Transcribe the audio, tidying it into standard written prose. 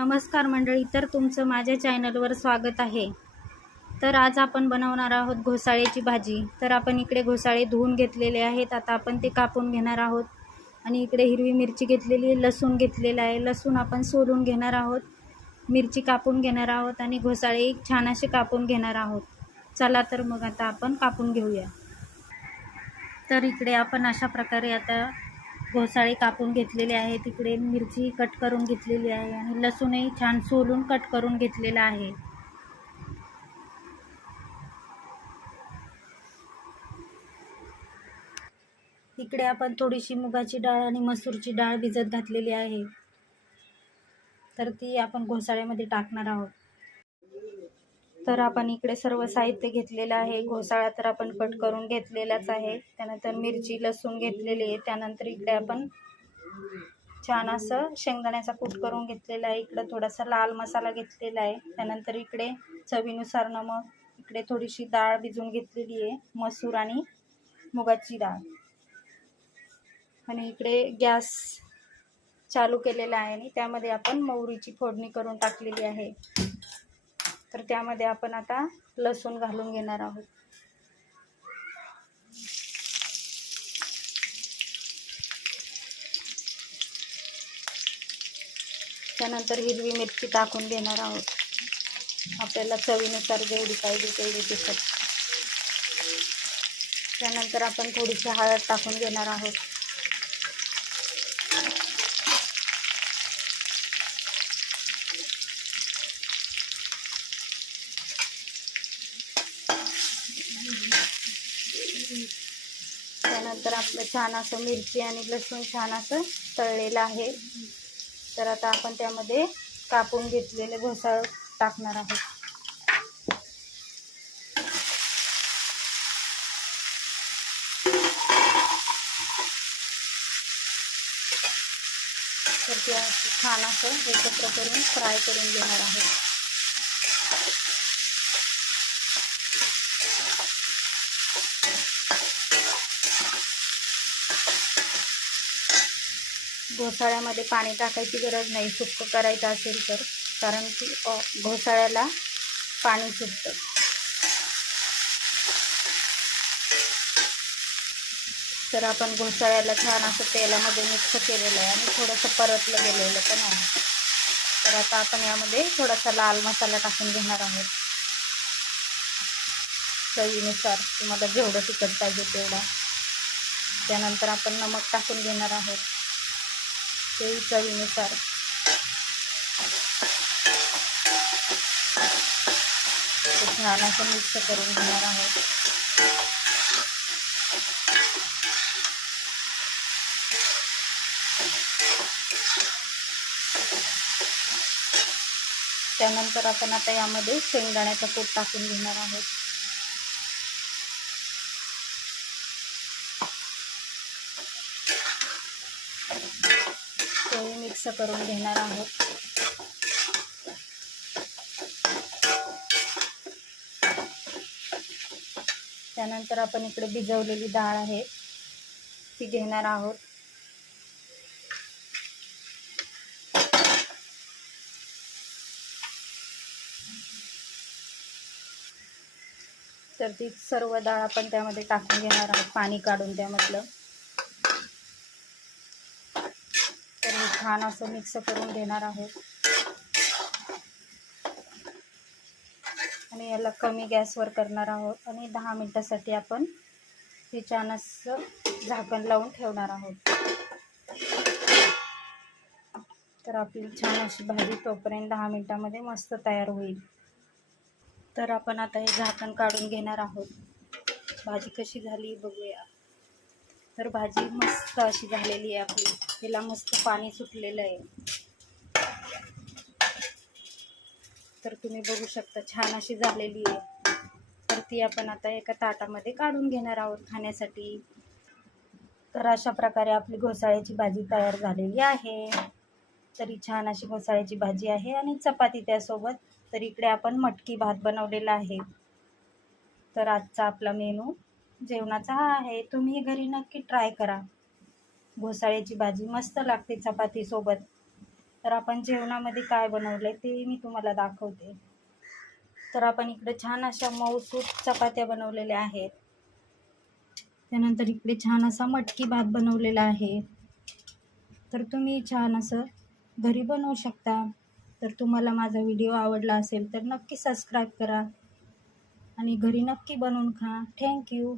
नमस्कार मंडळी, तर तुमचं माझ्या चॅनलवर स्वागत आहे। तर आज आपण बनवणार आहोत घोसाळ्याची भाजी। तर आपण इकडे घोसाळे धुवून घेतलेले आहेत, आता आपण ते कापून घेणार आहोत। आणि इकडे हिरवी मिरची घेतलेली आहे, लसूण घेतलेला आहे, लसूण आपण सोलून घेणार आहोत, मिरची कापून घेणार आहोत आणि घोसाळे छान असे कापून घेणार आहोत। चला तर मग आता आपण कापून घेऊया। तर इकडे आपण अशा प्रकारे आता घोसाळे कापून घेतलेले आहेत। इकडे मिरची कट करून घेतलेली आहे आणि लसूणही छान सोलून कट करून घेतलेला आहे। इकडे आपण थोडीशी मुगाची डाळ आणि मसूरची डाळ भिजत घातलेली आहे, तर ती आपण घोसाळ्यामध्ये टाकणार आहोत। तर आपण इकडे सर्व साहित्य घेतलेलं आहे। घोसाळा तर आपण कट करून घेतलेलाच आहे, त्यानंतर मिरची लसूण घेतलेली आहे, त्यानंतर इकडे आपण छान असं शेंगदाण्याचा कूट करून घेतलेला आहे। इकडे थोडासा लाल मसाला घेतलेला आहे, त्यानंतर इकडे चवीनुसार नमक, इकडे थोडीशी डाळ भिजवून घेतलेली आहे, मसूर आणि मुगाची डाळ। आणि इकडे गॅस चालू केलेला आहे आणि त्यामध्ये आपण मोहरीची फोडणी करून टाकलेली आहे। तर त्यामध्ये आपण आता लसूण घालून घेणार आहोत। त्यानंतर हिरवी मिरची टाकून देणार आहोत, आपल्याला चवीनुसार जेवढी पाहिजे तेवढी तिखट। त्यानंतर आपण थोडीशी हळद टाकून घेणार आहोत। त्यानंतर आपलं छान असं मिरची आणि लसूण छान असं तळलेलं आहे। तर आता आपण त्यामध्ये कापून घेतलेले घोसाळे टाकणार आहोत। तर ते छान असं एकत्र करून फ्राय करून घेणार आहोत। घोसाळ्यामध्ये पाणी टाकायची गरज नाही सुक्कं करायचं असेल तर, कारण की घोसाळ्याला पाणी सुटतं। तर आपण घोसाळ्याला छान असं तेलामध्ये मिक्स केलेलं आहे आणि थोडंसं परतलं गेलेलं पण आहे। तर आता आपण यामध्ये थोडासा लाल मसाला टाकून घेणार आहोत, चवीनुसार, तुम्हाला जेवढं तिखट पाहिजे तेवढा। त्यानंतर आपण नमक टाकून घेणार आहोत, तेही चवीनुसार। छान असं मिक्स करून घेणार आहोत। त्यानंतर आपण आता यामध्ये शेंगदाण्याचा कूट टाकून घेणार आहोत। ते मिक्स करून घेणार आहोत। त्यानंतर आपण इकडे भिजवलेली डाळ आहे ती घेणार आहोत। तर ती सर्व डाळ आपण त्यामध्ये टाकून घेणार आहोत, पाणी काढून त्यामधलं। तर हे छान असं मिक्स करून घेणार आहोत आणि याला कमी गॅसवर करणार आहोत आणि 10 मिनिटासाठी आपण हे छान असं झाकण लावून ठेवणार आहोत। तर आपली छान अशी भाजी तोपर्यंत 10 मिनिटांमध्ये मस्त तयार होईल। तर आपण आता हे झाकण काढून घेणार आहोत, भाजी कशी झाली बघूया। तर भाजी मस्त अशी झालेली आहे आपली, तिला मस्त पाणी सुटलेलं आहे। तर तुम्ही बघू शकता छान अशी झालेली आहे। तर ती आपण आता एका ताटामध्ये काढून घेणार आहोत खाण्यासाठी। तर अशा प्रकारे आपली घोसाळ्याची भाजी तयार झालेली आहे। तरी छान अशी घोसाळ्याची भाजी आहे आणि चपाती त्यासोबत। तर इकडे आपण मटकी भात बनवलेला आहे। तर आजचा आपला मेनू जेवणाचा हा आहे, तुम्ही घरी नक्की ट्राय करा। घोसाळ्याची भाजी मस्त लागते चपाती सोबत। तर आपण जेवणामध्ये काय बनवलं ते मी तुम्हाला दाखवते. तर आपण इकडे छान अशा मऊसूत चपात्या बनवलेल्या आहेत. त्यानंतर इकडे छान असा मटकी भात बनवलेला आहे. तर तुम्ही छान असं घरी बनवू शकता. तर तुम्हाला माझा व्हिडिओ आवडला असेल तर नक्की सबस्क्राईब करा आणि घरी नक्की बनवून खा. थँक्यू.